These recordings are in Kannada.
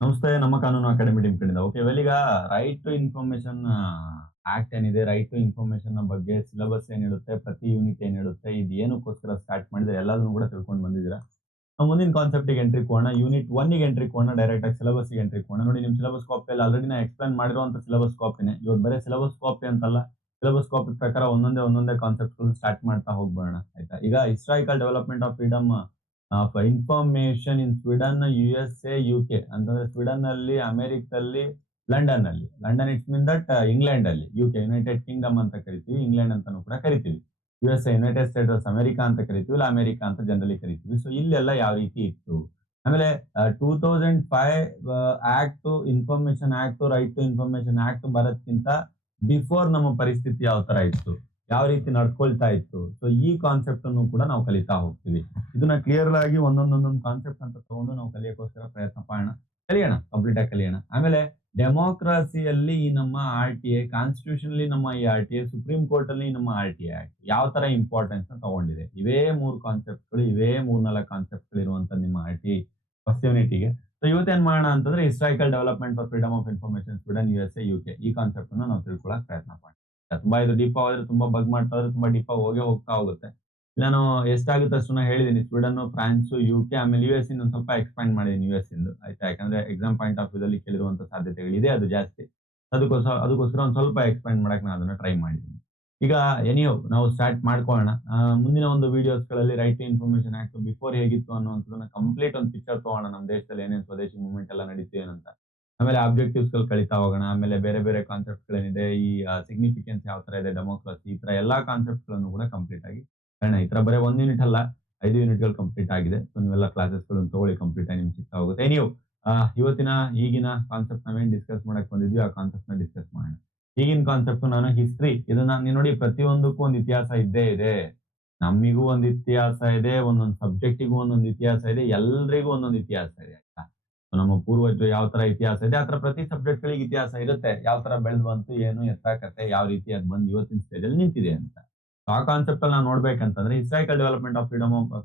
ನಮಸ್ತೆ. ನಮ್ಮ ಕಾನೂನು ಅಕಾಡೆಮಿ ಟೀಮ್ ಕಡೆಯಿಂದ. ಓಕೆ. ಈಗ ರೈಟ್ ಟು ಇನ್ಫಾರ್ಮೇಶನ್ ಆಕ್ಟ್ ಏನಿದೆ, ರೈಟ್ ಟು ಇನ್ಫಾರ್ಮೇಶನ್ ಬಗ್ಗೆ ಸಿಲೆಬಸ್ ಏನ್ ಹೇಳುತ್ತೆ, ಪ್ರತಿ ಯೂನಿಟ್ ಏನ್ ಹೇಳುತ್ತೆ, ಇದು ಏನಕ್ಕೋಸ್ಕರ ಸ್ಟಾರ್ಟ್ ಮಾಡಿದ್ರೆ ಎಲ್ಲದನ್ನು ಕೂಡ ತಿಳ್ಕೊಂಡು ಬಂದಿದ್ದೀರಾ. ನಾವು ಮುಂದಿನ ಕಾನ್ಸೆಪ್ಟಿಗೆ ಎಂಟ್ರಿ ಕೊಡೋಣ. ಯೂನಿಟ್ 1 ಗೆ ಎಂಟ್ರಿ ಕೊಡೋಣ. ಡೈರೆಕ್ಟ್ ಆಗಿ ಸಿಲೆಬಸ್ಗೆ ಎಂಟ್ರಿ ಕೊಡೋಣ. ನೋಡಿ, ನಿಮ್ಮ ಸಿಲೆಬಸ್ ಕಾಪಿಯಲ್ಲಿ ಆಲ್ರೆಡಿ ನಾ ಎಕ್ಸ್ಪ್ಲೈನ್ ಮಾಡಿರುವಂತ ಸಿಲೆಬಸ್ ಕಾಪಿನೇ. ಇವತ್ತು ಬರೀ ಸಿಲೆಬಸ್ ಕಾಪಿ ಅಂತಲ್ಲ, ಸಿಲೆಬಸ್ ಕಾಪಿ ಪ್ರಕಾರ ಒಂದೊಂದೇ ಕಾನ್ಸೆಪ್ಟ್ ಸ್ಟಾರ್ಟ್ ಮಾಡ್ತಾ ಹೋಗ್ಬೋಣ. ಆಯ್ತಾ? ಈಗ historical development of freedom information in Sweden, USA, UK ಅಂತಂದ್ರೆ ಸ್ವೀಡನ್ ಅಲ್ಲಿ, ಅಮೆರಿಕದಲ್ಲಿ, ಲಂಡನ್ ಅಲ್ಲಿ. London it's mean that England ಅಲ್ಲಿ, UK ಯುನೈಟೆಡ್ ಕಿಂಗ್ಡಮ್ ಅಂತ ಕರಿತೀವಿ, ಇಂಗ್ಲೆಂಡ್ ಅಂತಾನೂ ಕೂಡ ಕರಿತೀವಿ. USA ಯುನೈಟೆಡ್ ಸ್ಟೇಟ್ಸ್ ಅಮೆರಿಕಾ ಅಂತ ಕರಿತೀವಿ, ಇಲ್ಲ ಅಮೆರಿಕಾ ಅಂತ ಜನರಲಿ ಕರಿತೀವಿ. ಸೊ ಇಲ್ಲೆಲ್ಲ ಯಾವ ರೀತಿ ಇತ್ತು, ಆಮೇಲೆ 2005 act information act, right to information act ಬರೋದ್ಕಿಂತ ಬಿಫೋರ್ ನಮ್ಮ ಪರಿಸ್ಥಿತಿ ಯಾವ ತರ ಇತ್ತು, ಯಾವ ರೀತಿ ನಡ್ಕೊಳ್ತಾ ಇತ್ತು. ಸೊ ಈ ಕಾನ್ಸೆಪ್ಟ್ ಅನ್ನು ಕೂಡ ನಾವು ಕಲಿತಾ ಹೋಗ್ತೀವಿ. ಇದನ್ನ ಕ್ಲಿಯರ್ ಆಗಿ ಒಂದೊಂದೊಂದೊಂದು ಕಾನ್ಸೆಪ್ಟ್ ಅಂತ ತಗೊಂಡು ನಾವು ಕಲಿಯೋಕ್ಕೋಸ್ಕರ ಪ್ರಯತ್ನ ಮಾಡೋಣ. ಕಲಿಯೋಣ, ಕಂಪ್ಲೀಟ್ ಆಗಿ ಕಲಿಯೋಣ. ಆಮೇಲೆ ಡೆಮೋಕ್ರಸಿಯಲ್ಲಿ ಈ ನಮ್ಮ RTA, ಕಾನ್ಸ್ಟಿಟ್ಯೂಷನ್ಲಿ ನಮ್ಮ ಈ RTA, ಸುಪ್ರೀಂ ಕೋರ್ಟ್ ಅಲ್ಲಿ ನಮ್ಮ RTA ಆಕ್ಟ್ ಯಾವ ತರ ಇಂಪಾರ್ಟೆನ್ಸ್ ತಗೊಂಡಿದೆ. ಇವೇ 3 ಕಾನ್ಸೆಪ್ಟ್ಗಳು, ಇವೇ 3-4 ಕಾನ್ಸೆಪ್ಟ್ಗಳು ಇರುವಂತ ನಿಮ್ಮ RTA ಫಸ್ಟ್ ಯೂನಿಟಿಗೆ. ಸೊ ಇವತ್ತೇನ್ ಮಾಡೋಣ ಅಂತಂದ್ರೆ historical development for freedom of information Sweden, USA, UK ಈ ಕಾನ್ಸೆಪ್ಟ್ ಅನ್ನು ನಾವು ತಿಳ್ಕೊಳ್ಳೋಕೆ ಪ್ರಯತ್ನ ಮಾಡೋಣ. ತುಂಬಾ ಇದು ಡೀಪ್ ಆದ್ರೆ, ತುಂಬಾ ಬಗ್ ಮಾಡ್ತಾ ಹೋದ್ರೆ ತುಂಬಾ ಡೀಪ್ ಆಗಿ ಹೋಗ್ತಾ ಹೋಗುತ್ತೆ. ನಾನು ಎಷ್ಟಾಗುತ್ತೆ ಅಷ್ಟನ್ನ ಹೇಳಿದೀನಿ. ಸ್ವೀಡನ್, ಫ್ರಾನ್ಸ್, UK, ಆಮೇಲೆ US ಇಂದ ಒಂದ್ ಸ್ವಲ್ಪ ಎಕ್ಸ್ಪ್ಯಾಂಡ್ ಮಾಡಿದೀನಿ, US ಇಂದು. ಆಯ್ತಾ? ಯಾಕಂದ್ರೆ ಎಕ್ಸಾಮ್ ಪಾಯಿಂಟ್ ಆಫ್ ವ್ಯೂ ದಲ್ಲಿ ಕೇಳಿರುವಂತ ಸಾಧ್ಯತೆಗಳಿದೆ, ಅದು ಜಾಸ್ತಿ. ಅದಕ್ಕೋಸ್ಕರ ಒಂದ್ ಸ್ವಲ್ಪ ಎಕ್ಸ್ಪ್ಯಾಂಡ್ ಮಾಡಕ್ ನಾನು ಅದನ್ನ ಟ್ರೈ ಮಾಡಿದ್ದೀನಿ. ಈಗ ಎನಿಯೋ ನಾವು ಸ್ಟಾರ್ಟ್ ಮಾಡ್ಕೊಳ್ಳೋಣ. ಮುಂದಿನ ಒಂದು ವಿಡಿಯೋಸ್ ಗಳಲ್ಲಿ right to information act before ಹೇಗಿತ್ತು ಅನ್ನುವಂಥದ್ದನ್ನ ಕಂಪ್ಲೀಟ್ ಒಂದು ಪಿಕ್ಚರ್ ತಗೋಣ. ನಮ್ಮ ದೇಶದಲ್ಲಿ ಏನೇನು ಸ್ವದೇಶಿ ಮೂವ್ಮೆಂಟ್ ಎಲ್ಲ ನಡೀತು ಏನಂತ. ಆಮೇಲೆ ಆಬ್ಜೆಕ್ಟಿವ್ಸ್ ಗಳು ಕಲಿತಾ ಹೋಗೋಣ. ಆಮೇಲೆ ಬೇರೆ ಬೇರೆ ಕಾನ್ಸೆಪ್ಟ್ ಗಳೇನಿದೆ, ಈ ಸಿಗ್ನಿಫಿಕೆನ್ಸ್ ಯಾವ ತರ ಇದೆ, ಡೆಮೋಕ್ರಸಿ, ಈ ತರ ಎಲ್ಲಾ ಕಾನ್ಸೆಪ್ಟ್ ಗಳನ್ನು ಕೂಡ ಕಂಪ್ಲೀಟ್ ಆಗಿ ಕಾರಣ. ಈ ತರ ಬರೀ 1 ಯೂನಿಟ್ ಅಲ್ಲ, 5 ಯೂನಿಟ್ಗಳು ಕಂಪ್ಲೀಟ್ ಆಗಿದೆ. ಸೊ ನೀವೆಲ್ಲ ಕ್ಲಾಸಸ್ ಗಳನ್ನು ತಗೊಳ್ಳಿ, ಕಂಪ್ಲೀಟ್ ಆಗಿ ನಿಮ್ಗೆ ಸಿಗ್ತಾ ಹೋಗುತ್ತೆ. ನೀವು ಇವತ್ತಿನ ಈಗಿನ ಕಾನ್ಸೆಪ್ಟ್ ನಾವೇನ್ ಡಿಸ್ಕಸ್ ಮಾಡಕ್ ಬಂದಿದ್ವಿ, ಆ ಕಾನ್ಸೆಪ್ಟ್ ನ ಡಿಸ್ಕಸ್ ಮಾಡೋಣ. ಈಗಿನ ಕಾನ್ಸೆಪ್ಟ್ ನಾನು ಹಿಸ್ಟ್ರಿ, ಇದನ್ನ ನೀವು ನೋಡಿ, ಪ್ರತಿಯೊಂದಕ್ಕೂ ಒಂದು ಇತಿಹಾಸ ಇದ್ದೇ ಇದೆ. ನಮಿಗೂ ಒಂದು ಇತಿಹಾಸ ಇದೆ, ಒಂದೊಂದು ಸಬ್ಜೆಕ್ಟಿಗೂ ಒಂದೊಂದು ಇತಿಹಾಸ ಇದೆ, ಎಲ್ರಿಗೂ ಒಂದೊಂದು ಇತಿಹಾಸ ಇದೆ. ಆಯ್ತಾ? So ನಮ್ಮ ಪೂರ್ವಜರು ಯಾವ ತರ ಇತಿಹಾಸ ಇದೆ, ಆ ತರ ಪ್ರತಿ ಸಬ್ಜೆಕ್ಟ್ ಗಳಿಗೆ ಇತಿಹಾಸ ಇರುತ್ತೆ. ಯಾವ ತರ ಬೆಳೆದ್ ಬಂತು, ಏನು ಎತ್ತ ಯಾವ ರೀತಿ ಅದ್ ಬಂದು ಇವತ್ತಿನ ಸ್ಟೇಜ್ ಅಲ್ಲಿ ನಿಂತಿದೆ ಅಂತ. ಆ ಕಾನ್ಸೆಪ್ಟ್ ಅಲ್ಲಿ ನಾವು ನೋಡ್ಬೇಕಂತಂದ್ರೆ historical development of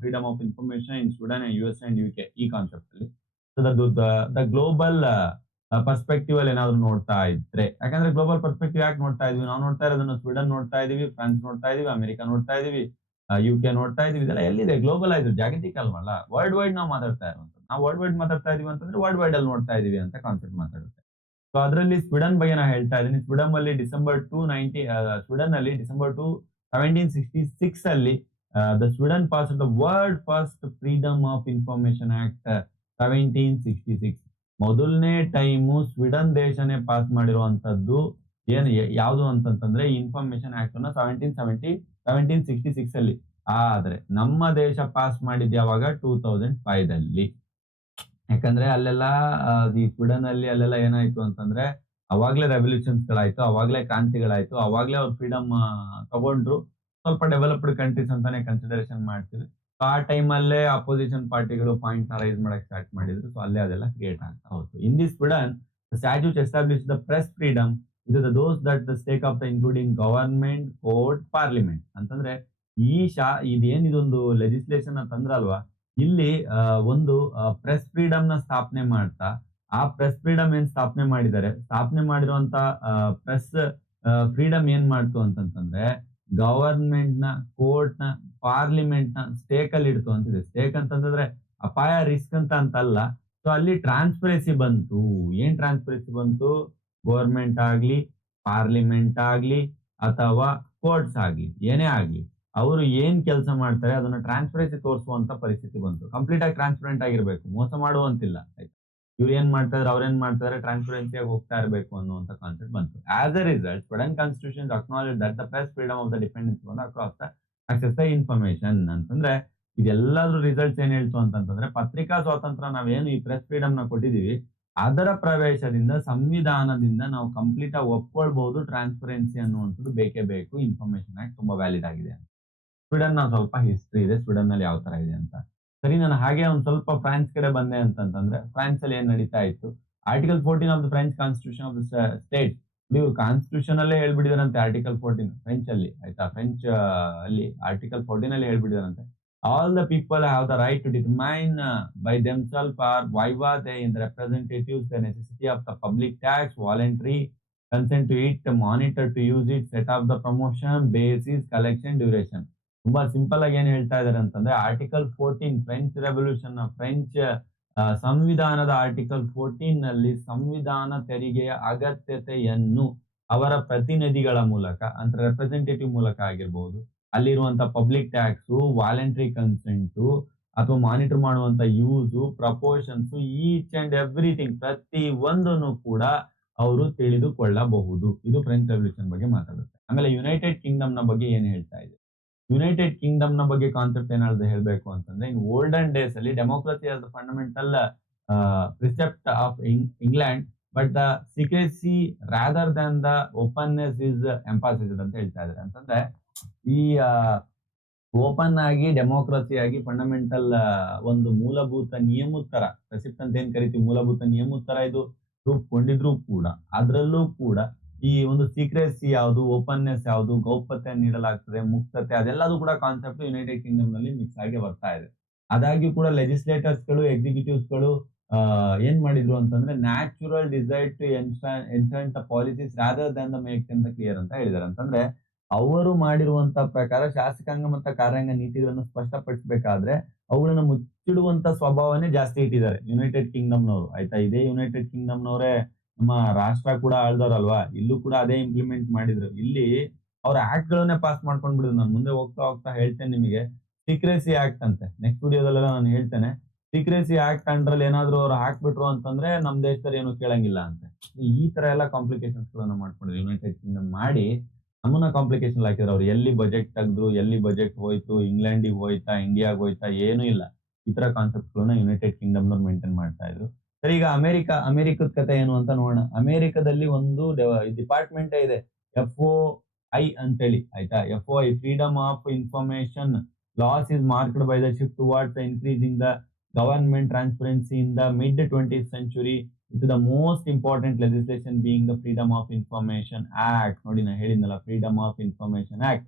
freedom of information in Sweden, US and UK ಈ ಕಾನ್ಸೆಪ್ಟ್ ಅಲ್ಲಿ ದ ಗ್ಲೋಬಲ್ ಪರ್ಸ್ಪೆಕ್ಟಿವ್ ಅಲ್ಲಿ ಏನಾದ್ರು ನೋಡ್ತಾ ಇದ್ರೆ, ಯಾಕಂದ್ರೆ ಗ್ಲೋಬಲ್ ಪರ್ಸ್ಪೆಕ್ಟಿವ್ ಯಾಕೆ ನೋಡ್ತಾ ಇದೀವಿ, ನಾವು ನೋಡ್ತಾ ಇರೋದನ್ನ ಸ್ವೀಡನ್ ನೋಡ್ತಾ ಇದೀವಿ, ಫ್ರಾನ್ಸ್ ನೋಡ್ತಾ ಇದೀವಿ, ಅಮೆರಿಕ ನೋಡ್ತಾ ಇದೀವಿ, UK ನೋಡ್ತಾ ಇದೀವಿ. ಇದೆಲ್ಲ ಎಲ್ಲಿದೆ, ಗ್ಲೋಬಲೈಸ್, ಜಾಗತಿಕ ಅಲ್ವಲ್ಲ, ವರ್ಲ್ಡ್ ವೈಡ್ ನಾವು ಮಾತಾಡ್ತಾ ಇರುವಂತ. ನಾವು ವರ್ಲ್ಡ್ ವೈಡ್ ಮಾತಾಡ್ತಾ ಇದೀವಿ ಅಂತಂದ್ರೆ ವರ್ಲ್ಡ್ ವೈಡ್ ಅಲ್ಲಿ ನೋಡ್ತಾ ಇದೀವಿ ಅಂತ ಕಾನ್ಸೆಪ್ಟ್ ಮಾತಾಡುತ್ತೆ. ಸೊ ಅದರಲ್ಲಿ ಸ್ವೀಡನ್ ಬಗ್ಗೆ ನಾನು ಹೇಳ್ತಾ ಇದ್ದೀನಿ. ಸ್ವೀಡನ್ ಅಲ್ಲಿ ಡಿಸೆಂಬರ್ 1766 ಅಲ್ಲಿ the Sweden pass the world first freedom of information act 1766. ಮೊದಲನೇ ಟೈಮು ಸ್ವೀಡನ್ ದೇಶನೇ ಪಾಸ್ ಮಾಡಿರುವಂತದ್ದು ಯಾವುದು ಅಂತಂತಂದ್ರೆ ಇನ್ಫಾರ್ಮೇಶನ್ ಆಕ್ಟ್ ಅನ್ನ 1766 ಅಲ್ಲಿ. ಆದ್ರೆ ನಮ್ಮ ದೇಶ ಪಾಸ್ ಮಾಡಿದ್ ಯಾವಾಗ, 2005 ದಲ್ಲಿ. ಯಾಕಂದ್ರೆ ಅಲ್ಲೆಲ್ಲ ಈ ಸ್ವೀಡನ್ ಅಲ್ಲಿ ಅಲ್ಲೆಲ್ಲ ಏನಾಯ್ತು ಅಂತಂದ್ರೆ, ಅವಾಗ್ಲೇ ರೆವಲ್ಯೂಷನ್ಸ್ ಗಳಾಯ್ತು, ಅವಾಗ್ಲೇ ಕ್ರಾಂತಿಗಳಾಯ್ತು, ಅವಾಗ್ಲೇ ಅವ್ರು ಫ್ರೀಡಮ್ ತಗೊಂಡ್ರು. ಸ್ವಲ್ಪ ಡೆವಲಪ್ಡ್ ಕಂಟ್ರೀಸ್ ಅಂತಾನೆ ಕನ್ಸಿಡರೇಷನ್ ಮಾಡ್ತಿದ್ರು. ಸೊ ಆ ಟೈಮ್ ಅಲ್ಲೇ ಅಪೋಸಿಷನ್ ಪಾರ್ಟಿಗಳು ಪಾಯಿಂಟ್ ನ ರೈಸ್ ಮಾಡಕ್ ಸ್ಟಾರ್ಟ್ ಮಾಡಿದ್ರು. ಸೊ ಅಲ್ಲೇ ಅದೆಲ್ಲ ಕ್ರಿಯೇಟ್ ಆಗ್ತಾ ಹೋಯ್ತು. In the Sweden statute establish the press freedom ಇದು those that the stake of the including government, court, parliament ಅಂತಂದ್ರೆ ಇದೇನ್ ಇದೊಂದು ಲೆಜಿಸ್ಲೇಷನ್ ತಂದ್ರಲ್ವಾ, ಇಲ್ಲಿ ಒಂದು ಪ್ರೆಸ್ ಫ್ರೀಡಮ್ ನ ಸ್ಥಾಪನೆ ಮಾಡ್ತಾ, ಆ ಪ್ರೆಸ್ ಫ್ರೀಡಮ್ ಏನ್ ಸ್ಥಾಪನೆ ಮಾಡಿರುವಂತ ಪ್ರೆಸ್ ಫ್ರೀಡಮ್ ಏನ್ ಮಾಡ್ತು ಅಂತಂತಂದ್ರೆ, ಗವರ್ಮೆಂಟ್ ನ, ಕೋರ್ಟ್ ನ, ಪಾರ್ಲಿಮೆಂಟ್ ನ ಸ್ಟೇಕ್ ಅಲ್ಲಿ ಇಡ್ತು ಅಂತಿದೆ. ಸ್ಟೇಕ್ ಅಂತಂದ್ರೆ ಅಪಾಯ, ರಿಸ್ಕ್ ಅಂತ ಅಂತಲ್ಲ. ಸೊ ಅಲ್ಲಿ ಟ್ರಾನ್ಸ್ಪರೆನ್ಸಿ ಬಂತು. ಏನ್ ಟ್ರಾನ್ಸ್ಪರೆನ್ಸಿ ಬಂತು, ಗವರ್ಮೆಂಟ್ ಆಗ್ಲಿ, ಪಾರ್ಲಿಮೆಂಟ್ ಆಗ್ಲಿ, ಅಥವಾ ಕೋರ್ಟ್ಸ್ ಆಗ್ಲಿ, ಏನೇ ಆಗ್ಲಿ, ಅವರು ಏನ್ ಕೆಲಸ ಮಾಡ್ತಾರೆ ಅದನ್ನ ಟ್ರಾನ್ಸ್ಪರೆನ್ಸಿ ತೋರಿಸುವಂತ ಪರಿಸ್ಥಿತಿ ಬಂತು. ಕಂಪ್ಲೀಟ್ ಆಗಿ ಟ್ರಾನ್ಸ್ಪರೆಂಟ್ ಆಗಿರ್ಬೇಕು, ಮೋಸ ಮಾಡುವಂತಿಲ್ಲ. ಆಯ್ತಾ? ಇವ್ರು ಏನ್ ಮಾಡ್ತಾ ಇದ್ರೆ, ಅವ್ರೇನ್ ಮಾಡ್ತಾ ಇದಾರೆ, ಟ್ರಾನ್ಸ್ಪರೆನ್ಸಿ ಆಗಿ ಹೋಗ್ತಾ ಇರಬೇಕು ಅನ್ನುವಂತ ಕಾನ್ಸೆಪ್ಟ್ ಬಂತು. As a result, Sweden constitution acknowledge that the press freedom of the dependence across the access the information ಅಂತಂದ್ರೆ, ಇದೆಲ್ಲದ್ರ ರಿಸಲ್ಟ್ಸ್ ಏನ್ ಹೇಳ್ತು ಅಂತಂದ್ರೆ, ಪತ್ರಿಕಾ ಸ್ವಾತಂತ್ರ್ಯ ನಾವೇನು ಈ ಪ್ರೆಸ್ ಫ್ರೀಡಮ್ ನ ಕೊಟ್ಟಿದೀವಿ, ಅದರ ಪ್ರವೇಶದಿಂದ, ಸಂವಿಧಾನದಿಂದ ನಾವು ಕಂಪ್ಲೀಟ್ ಆಗಿ ಒಪ್ಕೊಳ್ಬಹುದು ಟ್ರಾನ್ಸ್ಪರೆನ್ಸಿ ಅನ್ನುವಂಥದ್ದು ಬೇಕೇ ಬೇಕು. ಇನ್ಫಾರ್ಮೇಶನ್ ಆಕ್ಟ್ ತುಂಬಾ ವ್ಯಾಲಿಡ್ ಆಗಿದೆ. ಸ್ವೀಡನ್ ಸ್ವಲ್ಪ ಹಿಸ್ಟ್ರಿ ಇದೆ, ಸ್ವೀಡನ್ ನಲ್ಲಿ ಯಾವ ತರ ಇದೆ ಅಂತ. ಸರಿ, ನಾನು ಹಾಗೆ ಒಂದ್ ಸ್ವಲ್ಪ ಫ್ರಾನ್ಸ್ ಕಡೆ ಬಂದೆ ಅಂತಂತಂದ್ರೆ, ಫ್ರಾನ್ಸ್ ಅಲ್ಲಿ ಏನ್ ನಡೀತಾ ಇತ್ತು, article 14 of the French constitution of the state. ನೀವು ಕಾನ್ಸ್ಟಿಟ್ಯೂಷನ್ ಅಲ್ಲೇ ಹೇಳ್ಬಿಟ್ಟಿದಾರಂತೆ ಆರ್ಟಿಕಲ್ 14 ಫ್ರೆಂಚ್ ಅಲ್ಲಿ. ಆಯ್ತಾ? ಫ್ರೆಂಚ್ ಅಲ್ಲಿ ಆರ್ಟಿಕಲ್ 14 ಅಲ್ಲಿ ಹೇಳ್ಬಿಟ್ಟಿದಾರಂತೆ, All the people have the right to determine by themselves or viva they in the representatives the necessity of the public tax, voluntary consent to it, monitor to use it, set up the promotion, basis, collection, duration. ತುಂಬಾ ಸಿಂಪಲ್ ಆಗಿ ಏನ್ ಹೇಳ್ತಾ ಇದಾರೆ ಅಂತಂದ್ರೆ ಆರ್ಟಿಕಲ್ 14 ಫ್ರೆಂಚ್ ರೆವಲ್ಯೂಷನ್ ಫ್ರೆಂಚ್ ಸಂವಿಧಾನದ ಆರ್ಟಿಕಲ್ 14 ನಲ್ಲಿ ಸಂವಿಧಾನ ತೆರಿಗೆಯ ಅಗತ್ಯತೆಯನ್ನು ಅವರ ಪ್ರತಿನಿಧಿಗಳ ಮೂಲಕ ಅಂದ್ರೆ ರೆಪ್ರೆಸೆಂಟೇಟಿವ್ ಮೂಲಕ ಆಗಿರ್ಬಹುದು, ಅಲ್ಲಿರುವಂತ ಪಬ್ಲಿಕ್ ಟ್ಯಾಕ್ಸ್, ವಾಲಂಟರಿ ಕನ್ಸೆಂಟ್ ಅಥವಾ ಮಾನಿಟರ್ ಮಾಡುವಂತ use, proportions, each and everything ಪ್ರತಿ ಒಂದನ್ನು ಕೂಡ ಅವರು ತಿಳಿದುಕೊಳ್ಳಬಹುದು. ಇದು ಫ್ರೆಂಚ್ ರೆವಲ್ಯೂಷನ್ ಬಗ್ಗೆ ಮಾತಾಡುತ್ತೆ. ಆಮೇಲೆ ಯುನೈಟೆಡ್ ಕಿಂಗ್ಡಮ್ ನ ಬಗ್ಗೆ ಏನ್ ಹೇಳ್ತಾ ಇದೆ? ಯುನೈಟೆಡ್ ಕಿಂಗ್ಡಮ್ ನ ಬಗ್ಗೆ ಕಾನ್ಸೆಪ್ಟ್ ಏನಾದ್ರು ಹೇಳ್ಬೇಕು ಅಂತಂದ್ರೆ, ಇನ್ ಓಲ್ಡನ್ ಡೇಸ್ ಅಲ್ಲಿ democracy as the fundamental precept of England, but the secrecy rather than the openness is emphasised ಅಂತ ಹೇಳ್ತಾ ಇದ್ದಾರೆ. ಅಂತಂದ್ರೆ ಈ ಓಪನ್ ಆಗಿ ಡೆಮೋಕ್ರಸಿ ಆಗಿ ಫಂಡಮೆಂಟಲ್ ಒಂದು ಮೂಲಭೂತ ನಿಯಮದ ತರ ಪ್ರೆಸಿಪ್ಟ್ ಅಂತ ಏನ್ ಕರಿತೀವಿ, ಮೂಲಭೂತ ನಿಯಮದ ತರ ಇದು ರೂಪುಗೊಂಡಿದ್ರು ಕೂಡ ಅದರಲ್ಲೂ ಕೂಡ ಈ ಒಂದು ಸೀಕ್ರೆಸಿ ಯಾವುದು, ಓಪನ್ನೆಸ್ ಯಾವುದು, ಗೌಪ್ಯತೆ ನೀಡಲಾಗ್ತದೆ, ಮುಕ್ತತೆ, ಅದೆಲ್ಲದೂ ಕೂಡ ಕಾನ್ಸೆಪ್ಟ್ ಯುನೈಟೆಡ್ ಕಿಂಗ್ಡಮ್ ನಲ್ಲಿ ಮಿಕ್ಸ್ ಆಗಿ ಬರ್ತಾ ಇದೆ. ಆದಾಗ್ಯೂ ಕೂಡ ಲೆಜಿಸ್ಲೇಟರ್ಸ್ ಗಳು, ಎಕ್ಸಿಕ್ಯೂಟಿವ್ಸ್ ಗಳು ಏನ್ ಮಾಡಿದ್ರು ಅಂತಂದ್ರೆ natural desire to incent the policies rather than the make them the clear ಅಂತ ಹೇಳಿದ್ದಾರೆ. ಅಂತಂದ್ರೆ ಅವರು ಮಾಡಿರುವಂತ ಪ್ರಕಾರ ಶಾಸಕಾಂಗ ಮತ್ತು ಕಾರ್ಯಾಂಗ ನೀತಿಗಳನ್ನು ಸ್ಪಷ್ಟಪಡಿಸಬೇಕಾದ್ರೆ ಅವುಗಳನ್ನ ಮುಚ್ಚಿಡುವಂತ ಸ್ವಭಾವನೆ ಜಾಸ್ತಿ ಇಟ್ಟಿದ್ದಾರೆ ಯುನೈಟೆಡ್ ಕಿಂಗ್ಡಮ್ನವರು. ಆಯ್ತಾ, ಇದೇ ಯುನೈಟೆಡ್ ಕಿಂಗ್ಡಮ್ನವರೇ ನಮ್ಮ ರಾಷ್ಟ್ರ ಕೂಡ ಆಳ್ದವ್ರಲ್ವಾ, ಇಲ್ಲೂ ಕೂಡ ಅದೇ ಇಂಪ್ಲಿಮೆಂಟ್ ಮಾಡಿದ್ರು. ಇಲ್ಲಿ ಅವ್ರ ಆಕ್ಟ್ ಗಳನ್ನೇ ಪಾಸ್ ಮಾಡ್ಕೊಂಡ್ ಬಿಡಿದ್ರು. ನಾನು ಮುಂದೆ ಹೋಗ್ತಾ ಹೋಗ್ತಾ ಹೇಳ್ತೇನೆ ನಿಮಗೆ. ಸೀಕ್ರೆಸಿ ಆಕ್ಟ್ ಅಂತೆ, ನೆಕ್ಸ್ಟ್ ವಿಡಿಯೋದಲ್ಲೆಲ್ಲ ನಾನು ಹೇಳ್ತೇನೆ. ಸೀಕ್ರೆಸಿ ಆಕ್ಟ್ ಅಂಡ್ರಲ್ಲಿ ಏನಾದ್ರು ಅವ್ರು ಹಾಕ್ಬಿಟ್ರು ಅಂತಂದ್ರೆ ನಮ್ ದೇಶದಲ್ಲಿ ಏನು ಕೇಳಂಗಿಲ್ಲ ಅಂತೆ. ಈ ತರ ಎಲ್ಲ ಕಾಂಪ್ಲಿಕೇಶನ್ಸ್ ಗಳನ್ನ ಮಾಡ್ಕೊಂಡಿದ್ರು ಯುನೈಟೆಡ್ ಕಿಂಗ್ಡಮ್ ಮಾಡಿ ನಮ್ಮನ್ನ ಕಾಂಪ್ಲಿಕೇಶನ್ ಹಾಕಿದ್ರು. ಅವ್ರು ಎಲ್ಲಿ ಬಜೆಟ್ ತೆಗೆದ್ರು, ಎಲ್ಲಿ ಬಜೆಟ್ ಹೋಯ್ತು, ಇಂಗ್ಲೆಂಡಿಗೆ ಹೋಯ್ತಾ, ಇಂಡಿಯಾಗ ಹೋಯ್ತಾ, ಏನೂ ಇಲ್ಲ. ಈ ತರ ಕಾನ್ಸೆಪ್ಟ್ ಗಳನ್ನ ಯುನೈಟೆಡ್ ಕಿಂಗ್ಡಮ್ ನವ್ರು ಮೇಂಟೈನ್ ಮಾಡ್ತಾ ಇದ್ರು. ಸರಿ, ಈಗ ಅಮೆರಿಕದ ಕತೆ ಏನು ಅಂತ ನೋಡೋಣ. ಅಮೆರಿಕದಲ್ಲಿ ಒಂದು ಡಿಪಾರ್ಟ್ಮೆಂಟ್ ಇದೆ, FOI ಅಂತೇಳಿ. ಆಯ್ತಾ, FOI freedom of information loss is marked by the shift towards increasing the government transparency in the mid 20th century with the most important legislation being the Freedom of Information Act. ನೋಡಿ, ನಾ ಹೇಳಿದ್ನಲ್ಲ freedom of information act.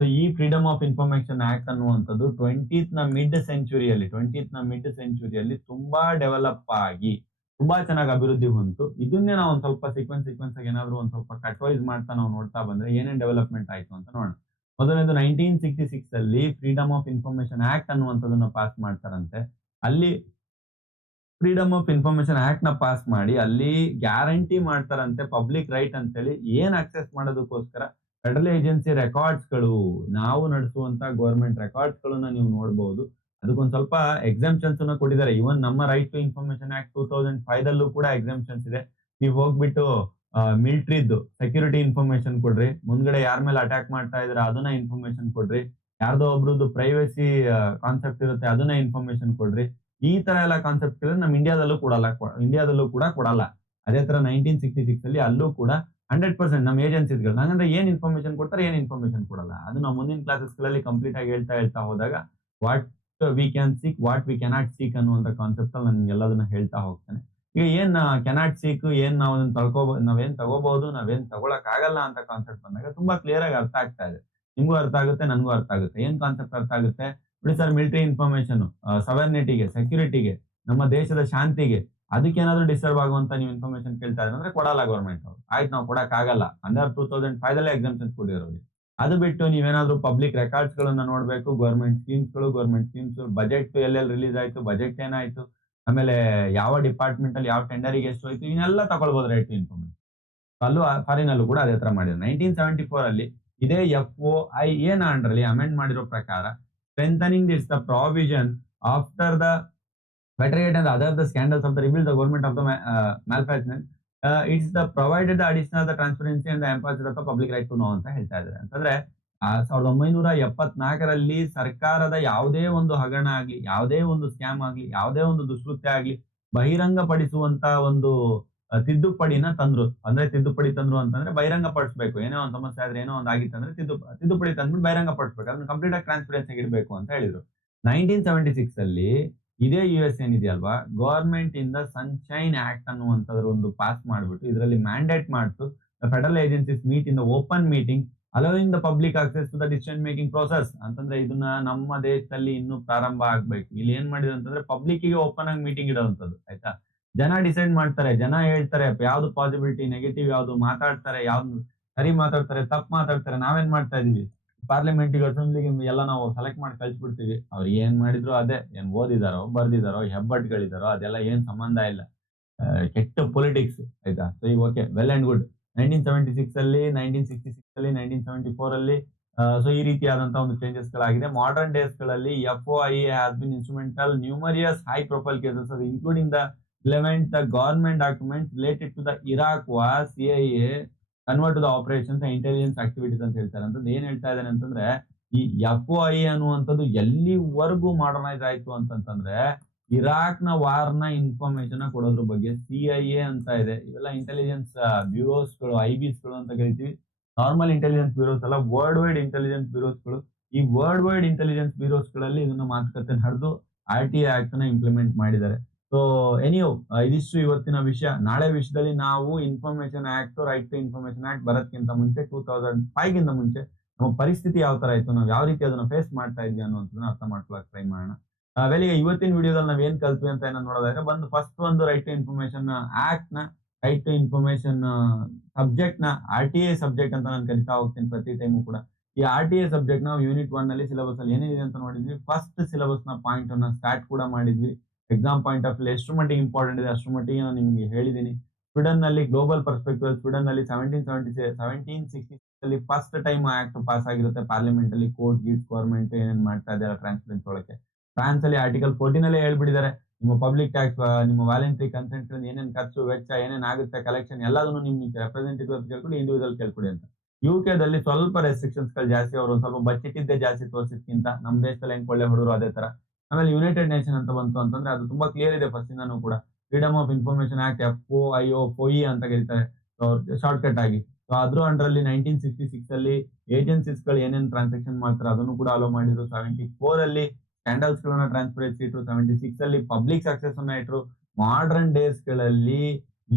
So ಈ ಫ್ರೀಡಮ್ ಆಫ್ ಇನ್ಫಾರ್ಮೇಶನ್ ಆಕ್ಟ್ ಅನ್ನುವಂಥದ್ದು 20th ಮಿಡ್ ಸೆಂಚುರಿಯಲ್ಲಿ ತುಂಬಾ ಡೆವಲಪ್ ಆಗಿ ತುಂಬಾ ಚೆನ್ನಾಗಿ ಅಭಿವೃದ್ಧಿ ಹೊಂತು. ಇದನ್ನೇ ನಾವು ಒಂದ್ ಸ್ವಲ್ಪ ಸೀಕ್ವೆನ್ಸ್ ಆಗಿ ಏನಾದ್ರು ಒಂದ್ ಸ್ವಲ್ಪ ಕಟ್ವೈಸ್ ಮಾಡ್ತಾ ನಾವು ನೋಡ್ತಾ ಬಂದ್ರೆ ಏನೇನ್ ಡೆವಲಪ್ಮೆಂಟ್ ಆಯ್ತು ಅಂತ ನೋಡೋಣ. ಮೊದಲನೇದು 1966 ಅಲ್ಲಿ ಫ್ರೀಡಮ್ ಆಫ್ ಇನ್ಫಾರ್ಮೇಶನ್ ಆಕ್ಟ್ ಅನ್ನುವಂಥದ್ದನ್ನ ಪಾಸ್ ಮಾಡ್ತಾರಂತೆ. ಅಲ್ಲಿ ಫ್ರೀಡಮ್ ಆಫ್ ಇನ್ಫಾರ್ಮೇಶನ್ ಆಕ್ಟ್ ನ ಪಾಸ್ ಮಾಡಿ ಅಲ್ಲಿ ಗ್ಯಾರಂಟಿ ಮಾಡ್ತಾರಂತೆ ಪಬ್ಲಿಕ್ ರೈಟ್ ಅಂತೇಳಿ. ಏನ್ ಆಕ್ಸೆಸ್ ಮಾಡೋದಕ್ಕೋಸ್ಕರ ಫೆಡರಲ್ ಏಜೆನ್ಸಿ ರೆಕಾರ್ಡ್ಸ್ ಗಳು, ನಾವು ನಡೆಸುವಂತ ಗವರ್ಮೆಂಟ್ ರೆಕಾರ್ಡ್ಸ್ ಗಳನ್ನ ನೀವು ನೋಡಬಹುದು. ಅದಕ್ಕೊಂದ್ ಸ್ವಲ್ಪ ಎಕ್ಸಾಮ್ಷನ್ಸ್ ಕೊಟ್ಟಿದ್ದಾರೆ. ಇವನ್ ನಮ್ಮ ರೈಟ್ ಟು ಇನ್ಫಾರ್ಮೇಶನ್ ಆಕ್ಟ್ 2005 ದಲ್ಲೂ ಕೂಡ ಎಕ್ಸಾಮ್ಷನ್ಸ್ ಇದೆ. ನೀವು ಹೋಗ್ಬಿಟ್ಟು ಮಿಲಿಟರಿದ್ದು ಸೆಕ್ಯೂರಿಟಿ ಇನ್ಫಾರ್ಮೇಶನ್ ಕೊಡ್ರಿ, ಮುಂದ್ಗಡೆ ಯಾರ ಮೇಲೆ ಅಟ್ಯಾಕ್ ಮಾಡ್ತಾ ಇದಾರೆ ಅದನ್ನ ಇನ್ಫಾರ್ಮೇಶನ್ ಕೊಡ್ರಿ, ಯಾರ್ದೋ ಒಬ್ರದ್ದು ಪ್ರೈವಸಿ ಕಾನ್ಸೆಪ್ಟ್ ಇರುತ್ತೆ ಅದನ್ನ ಇನ್ಫಾರ್ಮೇಶನ್ ಕೊಡ್ರಿ. ಈ ತರ ಎಲ್ಲ ಕಾನ್ಸೆಪ್ಟ್ ನಮ್ಮ ಇಂಡಿಯಾದಲ್ಲೂ ಕೂಡ ಕೊಡಲ್ಲ. ಅದೇ ತರ 1966 ಅಲ್ಲಿ ಅಲ್ಲೂ ಕೂಡ 100% ನಮ್ಮ ಏಜೆನ್ಸೀಸ್ಗಳು ನಂಗಂದ್ರೆ ಏನ್ ಇನ್ಫಾರ್ಮೇಶನ್ ಕೊಡ್ತಾರೆ, ಏನ್ ಇನ್ಫಾರ್ಮೇಶನ್ ಕೊಡಲ್ಲ, ಅದು ನಾವು ಮುಂದಿನ ಕ್ಲಾಸಸ್ ಗಳಲ್ಲಿ ಕಂಪ್ಲೀಟ್ ಆಗಿ ಹೇಳ್ತಾ ಹೋದಾಗ what we can seek, what we cannot seek ಅನ್ನುವಂತ ಕಾನ್ಸೆಪ್ಟ್ ಅಲ್ಲಿ ನಾನು ಎಲ್ಲದನ್ನ ಹೇಳ್ತಾ ಹೋಗ್ತೇನೆ. ಈಗ ಏನ್ ಕ್ಯಾನಾಟ್ ಸೀಕ್, ಏನ್ ನಾವೇನ್ ತಗೋಬಹುದು, ನಾವೇನ್ ತಗೊಳಕ್ ಆಗಲ್ಲ ಅಂತ ಕಾನ್ಸೆಪ್ಟ್ ಬಂದಾಗ ತುಂಬಾ ಕ್ಲಿಯರ್ ಆಗಿ ಅರ್ಥ ಆಗ್ತಾ ಇದೆ. ನಿಮ್ಗೂ ಅರ್ಥ ಆಗುತ್ತೆ, ನನ್ಗೂ ಅರ್ಥ ಆಗುತ್ತೆ. ಏನ್ ಕಾನ್ಸೆಪ್ಟ್ ಅರ್ಥ ಆಗುತ್ತೆ ನೋಡಿ ಸರ್. ಮಿಲಿಟರಿ ಇನ್ಫಾರ್ಮೇಶನ್, ಸವರ್ನಿಟಿಗೆ, ಸೆಕ್ಯೂರಿಟಿಗೆ, ನಮ್ಮ ದೇಶದ ಶಾಂತಿಗೆ, ಅದಕ್ಕೇನಾದ್ರೂ ಡಿಸ್ಟರ್ಬ್ ಆಗುವಂತ ನೀವು ಇನ್ಫಾರ್ಮೇಶನ್ ಕೇಳ್ತಾ ಇದ್ರೆ ಅಂದ್ರೆ ಕೊಡಲ್ಲ ಗೌರ್ಮೆಂಟ್ ಅವರು. ಆಯ್ತು, ನಾವು ಕೊಡಕ್ ಆಗಲ್ಲ ಅಂದ್ರೆ 2005 ದಲ್ಲೇ ಎಕ್ಸಾಮ್ಷನ್ಸ್ ಕೊಟ್ಟಿರೋರು. ಅದು ಬಿಟ್ಟು ನೀವೇನಾದ್ರೂ ಪಬ್ಲಿಕ್ ರೆಕಾರ್ಡ್ಸ್ ಗಳನ್ನ ನೋಡ್ಬೇಕು, ಗೌರ್ಮೆಂಟ್ ಸ್ಕೀಮ್ಸ್, ಬಜೆಟ್ ಎಲ್ಲೆಲ್ಲಿ ರಿಲೀಸ್ ಆಯ್ತು, ಬಜೆಟ್ ಏನಾಯ್ತು, ಆಮೇಲೆ ಯಾವ ಡಿಪಾರ್ಟ್ಮೆಂಟ್ ಅಲ್ಲಿ ಯಾವ ಟೆಂಡರಿಗೆ ಎಷ್ಟು ಹೋಯ್ತು, ಇವನ್ನೆಲ್ಲ ತಗೊಳ್ಬಹುದು ರೈಟ್ ಟು ಇನ್ಫಾರ್ಮೇಶನ್. ಅಲ್ಲೂ ಫಾರಿನ್ ಅಲ್ಲೂ ಕೂಡ ಅದೇ ತರ ಮಾಡಿದ್ರು. 1974 ಅಲ್ಲಿ ಇದೇ FOI ಏನ್ ಅಂಡ್ರಲ್ಲಿ ಅಮೆಂಡ್ ಮಾಡಿರೋ ಪ್ರಕಾರ strengthening this the provision after the Watergate and other the scandals of the revealed the government of the malfeasance, it's the provided the additional the transparency and the emphasis of the public right to know ಅಂತ ಹೇಳ್ತಾ ಇದ್ದಾರೆ. ಅಂತಂದ್ರೆ 1974ರಲ್ಲಿ ಸರ್ಕಾರದ ಯಾವುದೇ ಒಂದು ಹಗರಣ ಆಗ್ಲಿ, ಯಾವುದೇ ಒಂದು ಸ್ಕ್ಯಾಮ್ ಆಗ್ಲಿ, ಯಾವುದೇ ಒಂದು ದುಷ್ಕೃತ್ಯ ಆಗ್ಲಿ ಬಹಿರಂಗ ಪಡಿಸುವಂತ ಒಂದು ತಿದ್ದುಪಡಿನ ತಂದ್ರು. ಅಂದ್ರೆ ತಿದ್ದುಪಡಿ ತಂದ್ರು ಅಂತಂದ್ರೆ ಬಹಿರಂಗ ಪಡಿಸ್ಬೇಕು. ಏನೋ ಒಂದು ಸಮಸ್ಯೆ ಆದ್ರೆ, ಏನೋ ಒಂದು ಆಗಿತ್ತಂದ್ರೆ ತಿದ್ದುಪಡಿ ತಂದ್ಬಿಟ್ಟು ಬಹಿರಂಗ ಪಡಿಸ್ಬೇಕು, ಅದನ್ನ ಕಂಪ್ಲೀಟ್ ಆಗಿ ಟ್ರಾನ್ಸ್ಪರೆನ್ಸಿ ಇಡಬೇಕು ಅಂತ ಹೇಳಿದ್ರು. 1976 ಅಲ್ಲಿ ಇದೇ US ಏನಿದೆಯಲ್ವಾ, ಗವರ್ಮೆಂಟ್ ಇಂದ ಸನ್ಶೈನ್ ಆಕ್ಟ್ ಅನ್ನುವಂಥದ್ರ ಒಂದು ಪಾಸ್ ಮಾಡ್ಬಿಟ್ಟು ಇದರಲ್ಲಿ ಮ್ಯಾಂಡೇಟ್ ಮಾಡ್ತು federal agencies meet in the open meeting allowing the public access to the decision making process ಅಂತಂದ್ರೆ ಇದನ್ನ ನಮ್ಮ ದೇಶದಲ್ಲಿ ಇನ್ನೂ ಪ್ರಾರಂಭ ಆಗ್ಬೇಕು. ಇಲ್ಲಿ ಏನ್ ಮಾಡಿದ್ರು ಅಂತಂದ್ರೆ ಪಬ್ಲಿಕ್ ಗೆ ಓಪನ್ ಆಗಿ ಮೀಟಿಂಗ್ ಇಡುವಂತದ್ದು ಆಯ್ತಾ. ಜನ ಡಿಸೈಡ್ ಮಾಡ್ತಾರೆ, ಜನ ಹೇಳ್ತಾರೆ ಯಾವ್ದು ಪಾಸಿಬಿಲಿಟಿ, ನೆಗೆಟಿವ್ ಯಾವ್ದು ಮಾತಾಡ್ತಾರೆ, ಯಾವ್ದು ಸರಿ ಮಾತಾಡ್ತಾರೆ, ತಪ್ಪು ಮಾತಾಡ್ತಾರೆ. ನಾವೇನ್ ಮಾಡ್ತಾ ಇದೀವಿ, ಪಾರ್ಲಿಮೆಂಟಿಗೆ ಅಸೆಂಬ್ಲಿಗೆ ಎಲ್ಲ ನಾವು ಸೆಲೆಕ್ಟ್ ಮಾಡಿ ಕಳ್ಸಿಬಿಡ್ತೀವಿ. ಅವ್ರು ಏನ್ ಮಾಡಿದ್ರು ಅದೇ, ಏನ್ ಓದಿದಾರೋ ಬರ್ದಿದಾರೋ ಹೆಬ್ಬಟ್ಗಳಿದಾರೋ ಅದೆಲ್ಲ ಏನ್ ಸಂಬಂಧ ಇಲ್ಲ. ಕೆಟ್ಟ ಪೊಲಿಟಿಕ್ಸ್ ಆಯ್ತಾ. ಸೊ ಈಗ ಓಕೆ, ವೆಲ್ ಅಂಡ್ ಗುಡ್. 1976 ಅಲ್ಲಿ, 1966 ಅಲ್ಲಿ, 1974 ಅಲ್ಲಿ ಸೊ ಈ ರೀತಿಯಾದಂತಹ ಒಂದು ಚೇಂಜಸ್ ಗಳಾಗಿದೆ. ಮಾಡರ್ನ್ ಡೇಸ್ ಗಳಲ್ಲಿ FOI has been instrumental numerous high profile cases including the Levant, the government documents related to the Iraq war, CIA, convert to the operations intelligence activities ಅಂತ ಹೇಳ್ತಾರೆ. ಅಂತಂದ್ರೆ ಏನ್ ಹೇಳ್ತಾ ಇದ್ದಾನೆ ಅಂತಂದ್ರೆ, ಈ FOI ಅನ್ನುವಂಥದ್ದು ಎಲ್ಲಿವರೆಗೂ ಮಾಡರ್ನೈಸ್ ಆಯ್ತು ಅಂತಂತಂದ್ರೆ ಇರಾಕ್ ನ ವಾರ್ ನ ಇನ್ಫಾರ್ಮೇಶನ್ ಕೊಡೋದ್ರ ಬಗ್ಗೆ CIA ಅಂತ ಇದೆ. ಇವೆಲ್ಲ ಇಂಟೆಲಿಜೆನ್ಸ್ ಬ್ಯೂರೋಸ್ ಗಳು, IBs ಗಳು ಅಂತ ಕರಿತೀವಿ. ನಾರ್ಮಲ್ ಇಂಟೆಲಿಜೆನ್ಸ್ ಬ್ಯೂರೋಸ್ ಅಲ್ಲ, ವರ್ಲ್ಡ್ ವೈಡ್ ಇಂಟೆಲಿಜೆನ್ಸ್ ಬ್ಯೂರೋಸ್ ಗಳು. ಈ ವರ್ಲ್ಡ್ ವೈಡ್ ಇಂಟೆಲಿಜೆನ್ಸ್ ಬ್ಯೂರೋಸ್ ಗಳಲ್ಲಿ ಇದನ್ನ ಮಾತುಕತೆ ನಡೆದು RTA ಆಕ್ಟ್ ನ ಇಂಪ್ಲಿಮೆಂಟ್ ಮಾಡಿದ್ದಾರೆ. ಸೊ ಎನಿಯೋ ಇದಿಷ್ಟು ಇವತ್ತಿನ ವಿಷಯ. ನಾಳೆ ವಿಷಯದಲ್ಲಿ ನಾವು information act, right to information act ಬರೋದಕ್ಕಿಂತ ಮುಂಚೆ 2005 ಗಿಂತ ಮುಂಚೆ ನಮ್ಮ ಪರಿಸ್ಥಿತಿ ಯಾವ ತರ ಇತ್ತು, ನಾವು ಯಾವ ರೀತಿ ಅದನ್ನ ಫೇಸ್ ಮಾಡ್ತಾ ಇದ್ವಿ ಅನ್ನೋದನ್ನ ಅರ್ಥ ಮಾಡ್ಕೊಳಕ್ ಟ್ರೈ ಮಾಡೋಣ. ವೆಲಿಗೆ ಇವತ್ತಿನ ವಿಡಿಯೋದಲ್ಲಿ ನಾವ್ ಏನ್ ಕಲ್ತ್ವಿ ಅಂತ ಏನೋ ನೋಡೋದಾದ್ರೆ, ಫಸ್ಟ್ ಒಂದು ರೈಟ್ ಟು ಇನ್ಫಾರ್ಮೇಶನ್ ಆಕ್ಟ್ ನ, ರೈಟ್ ಟು ಇನ್ಫಾರ್ಮೇಶನ್ ಸಬ್ಜೆಕ್ಟ್ ನ RTA ಸಬ್ಜೆಕ್ಟ್ ಅಂತ ನಾನು ಕರಿತಾ ಹೋಗ್ತೀನಿ ಪ್ರತಿ ಟೈಮು ಕೂಡ. ಈ RTA ಸಬ್ಜೆಕ್ಟ್ ನಾವು ಯೂನಿಟ್ 1 ನಲ್ಲಿ ಸಿಲೆಬಸ್ ಅಲ್ಲಿ ಏನಿದೆ ಅಂತ ನೋಡಿದ್ವಿ. ಫಸ್ಟ್ ಸಿಲೆಬಸ್ ನ ಪಾಯಿಂಟ್ ಅನ್ನ ಸ್ಟಾರ್ಟ್ ಕೂಡ ಮಾಡಿದ್ವಿ. ಎಕ್ಸಾಮ್ ಪಾಯಿಂಟ್ ಆಫ್ ವ್ಯೂ ಎಷ್ಟು ಮಟ್ಟಿಗೆ ಇಂಪಾರ್ಟೆಂಟ್ ಇದೆ ಅಷ್ಟು ಮಟ್ಟಿಗೆ ನಾನು ನಿಮಗೆ ಹೇಳಿದ್ದೀನಿ. ಸ್ವೀಡನ್ ನಲ್ಲಿ ಗ್ಲೋಬಲ್ ಪರ್ಸ್ಪೆಕ್ಟಿವ್, ಸ್ವೀಡನ್ ನಲ್ಲಿ 1766 ಅಲ್ಲಿ ಫಸ್ಟ್ ಟೈಮ್ ಆಕ್ಟ್ ಪಾಸ್ ಆಗಿರುತ್ತೆ ಪಾರ್ಲಿಮೆಂಟ್ ಅಲ್ಲಿ. ಕೋರ್ಟ್ ಗೀಟ್ ಗವರ್ಮೆಂಟ್ ಏನೇನ್ ಮಾಡ್ತಾ ಇದೆ ಟ್ರಾನ್ಸ್ಪರೆನ್ಸ್ ಒಳಗೆ. ಫ್ರಾನ್ಸ್ ಅಲ್ಲಿ ಆರ್ಟಿಕಲ್ 14 ಅಲ್ಲೇ ಹೇಳ್ಬಿಟ್ಟಿದ್ದಾರೆ, ನಿಮ್ಮ ಪಬ್ಲಿಕ್ ಟ್ಯಾಕ್ಸ್, ನಿಮ್ಮ ವ್ಯಾಲೆಂಟ್ರಿ ಕನ್ಸೆಂಟ್ ಏನೇನ್ ಖರ್ಚು ವೆಚ್ಚ ಏನೇನ್ ಆಗುತ್ತೆ ಕಲೆಕ್ಷನ್ ಎಲ್ಲದನ್ನು ನಿಮ್ಗೆ ರೆಪ್ರೆಸೆಂಟೇಟಿವ್ ಕೇಳ್ಕೊಡಿ, ಇಂಡಿವಿಜುವಲ್ ಕೇಳ್ಕೊಡಿ ಅಂತ. UK ದಲ್ಲಿ ಸ್ವಲ್ಪ ರೆಸ್ಟ್ರಿಕ್ಷನ್ಸ್ ಗಳು ಜಾಸ್ತಿ, ಅವರು ಸ್ವಲ್ಪ ಬಚ್ಚಿಟ್ಟಿದ್ದೆ ಜಾಸ್ತಿ ತೋರಿಸಿದ್ಕಿಂತ. ನಮ್ಮ ದೇಶದಲ್ಲಿ ಹೆಂಗ್ ಕೊಳ್ಳೆ ಹೊಡೋರು ಅದೇ ತರ. ಆಮೇಲೆ ಯುನೈಟೆಡ್ ನೇಷನ್ ಅಂತ ಬಂತು ಅಂತಂದ್ರೆ ಅದು ತುಂಬಾ ಕ್ಲಿಯರ್ ಇದೆ ಫಸ್ಟ್ ಇಂದಾನು ಕೂಡ. Freedom of information act, FOIO ಅಂತ ಕರೀತಾರೆ ಶಾರ್ಟ್ ಕಟ್ ಆಗಿ. ಸೊ ಅದ್ರ ಅಂಡರ್ ಅಲ್ಲಿ 1966 ಅಲ್ಲಿ ಏಜೆನ್ಸೀಸ್ ಗಳು ಏನೇನ್ ಟ್ರಾನ್ಸಾಕ್ಷನ್ ಮಾಡ್ತಾರೆ ಅದನ್ನು ಕೂಡ ಅಲೋ ಮಾಡಿದ್ರು. 74 ಅಲ್ಲಿ ಸ್ಕ್ಯಾಂಡಲ್ಸ್ ಗಳನ್ನ ಟ್ರಾನ್ಸ್ಪರೆನ್ಸಿ ಇಟ್ರು. 76 ಅಲ್ಲಿ ಪಬ್ಲಿಕ್ ಸಕ್ಸೆಸ್ ಅನ್ನ ಇಟ್ರು. ಮಾಡರ್ನ್ ಡೇಸ್ ಗಳಲ್ಲಿ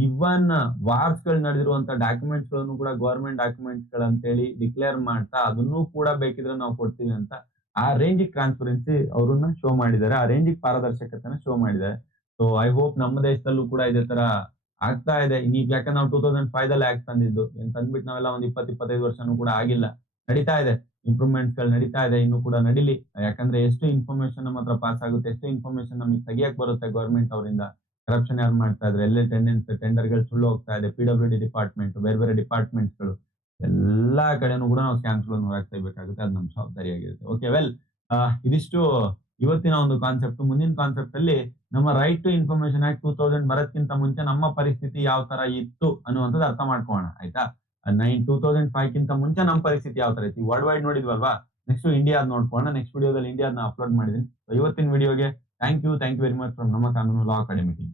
ಇವನ್ ವಾರ್ಸ್ ಗಳು ನಡೆದಿರುವಂತ ಡಾಕ್ಯುಮೆಂಟ್ಸ್ ಗಳನ್ನು ಕೂಡ ಗವರ್ಮೆಂಟ್ ಡಾಕ್ಯುಮೆಂಟ್ಸ್ ಗಳಂತೇಳಿ ಡಿಕ್ಲೇರ್ ಮಾಡ್ತಾ ಅದನ್ನು ಕೂಡ ಬೇಕಿದ್ರೆ ನಾವು ಕೊಡ್ತೀವಿ ಅಂತ ಆ ರೇಂಜಿಗೆ ಟ್ರಾನ್ಸ್ಪರೆನ್ಸಿ ಅವ್ರನ್ನ ಶೋ ಮಾಡಿದ್ದಾರೆ, ಆ ರೇಂಜಿಗೆ ಪಾರದರ್ಶಕತೆನ ಶೋ ಮಾಡಿದ್ದಾರೆ. ಸೊ ಐ ಹೋಪ್ ನಮ್ಮ ದೇಶದಲ್ಲೂ ಕೂಡ ಇದೇ ತರ ಆಗ್ತಾ ಇದೆ. ಈಗ ಯಾಕಂದ್ರೆ ನಾವು 2005 ದಲ್ಲಿ ಆಕ್ಟ್ ತಂದಿದ್ದು, ಏನ್ ತಂದ್ಬಿಟ್ಟು ನಾವೆಲ್ಲ ಒಂದ್ 20-25 ವರ್ಷನೂ ಕೂಡ ಆಗಿಲ್ಲ. ನಡೀತಾ ಇದೆ, ಇಂಪ್ರೂವ್ಮೆಂಟ್ಸ್ ಗಳು ನಡೀತಾ ಇದೆ, ಇನ್ನು ಕೂಡ ನಡೀಲಿ. ಯಾಕಂದ್ರೆ ಎಷ್ಟು ಇನ್ಫಾರ್ಮೇಶನ್ ನಮ್ಮ ಹತ್ರ ಪಾಸ್ ಆಗುತ್ತೆ, ಎಷ್ಟು ಇನ್ಫಾರ್ಮೇಶನ್ ನಮಗೆ ತೆಗಿಯಕ್ ಬರುತ್ತೆ ಗವರ್ಮೆಂಟ್ ಅವರಿಂದ. ಕರಪ್ಷನ್ ಯಾರು ಮಾಡ್ತಾ ಇದ್ರೆ, ಎಲ್ಲೇ ಟೆಂಡರ್ ಗಳು ಸುಳ್ಳು ಹೋಗ್ತಾ ಇದೆ, PWD ಡಿಪಾರ್ಟ್ಮೆಂಟ್, ಬೇರೆ ಬೇರೆ ಡಿಪಾರ್ಟ್ಮೆಂಟ್ಸ್ ಗಳು ಎಲ್ಲಾ ಕಡೆನೂ ಕೂಡ ನಾವು ಸ್ಕ್ಯಾಮ್ಸ್ ಗಳನ್ನು ಹೊರಗೆ ತೆಗಿಬೇಕಾಗುತ್ತೆ. ಅದು ನಮ್ಮ ಜವಾಬ್ದಾರಿಯಾಗಿರುತ್ತೆ. ಓಕೆ, ವೆಲ್ ಇದಿಷ್ಟು ಇವತ್ತಿನ ಒಂದು ಕಾನ್ಸೆಪ್ಟ್. ಮುಂದಿನ ಕಾನ್ಸೆಪ್ಟ್ ಅಲ್ಲಿ ನಮ್ಮ ರೈಟ್ ಟು ಇನ್ಫಾರ್ಮೇಶನ್ ಆಕ್ಟ್ 2000 ಬರೋದ್ಕಿಂತ ಮುಂಚೆ ನಮ್ಮ ಪರಿಸ್ಥಿತಿ ಯಾವ ತರ ಇತ್ತು ಅನ್ನುವಂಥದ್ದು ಅರ್ಥ ಮಾಡ್ಕೋಣ ಆಯ್ತಾ. 2005 ಕಿಂತ ಮುಂಚೆ ನಮ್ಮ ಪರಿಸ್ಥಿತಿ ಯಾವ ತರ ಇತ್ತು, ವರ್ಲ್ಡ್ ವೈಡ್ ನೋಡಿದ್ವಲ್ವಾ. ನೆಕ್ಸ್ಟ್ ಇಂಡಿಯಾದ್ ನೋಡ್ಕೋಣ. ನೆಕ್ಸ್ಟ್ ವಿಡಿಯೋದಲ್ಲಿ ಇಂಡಿಯಾದ್ನ ಅಪ್ಲೋಡ್ ಮಾಡಿದೀನಿ. ಇವತ್ತಿನ ವಿಡಿಯೋಗೆ thank you very much from ನಮ್ಮ ಕಾನೂನು ಲಾ ಅಕಾಡೆಮಿ ಟೀಮ್.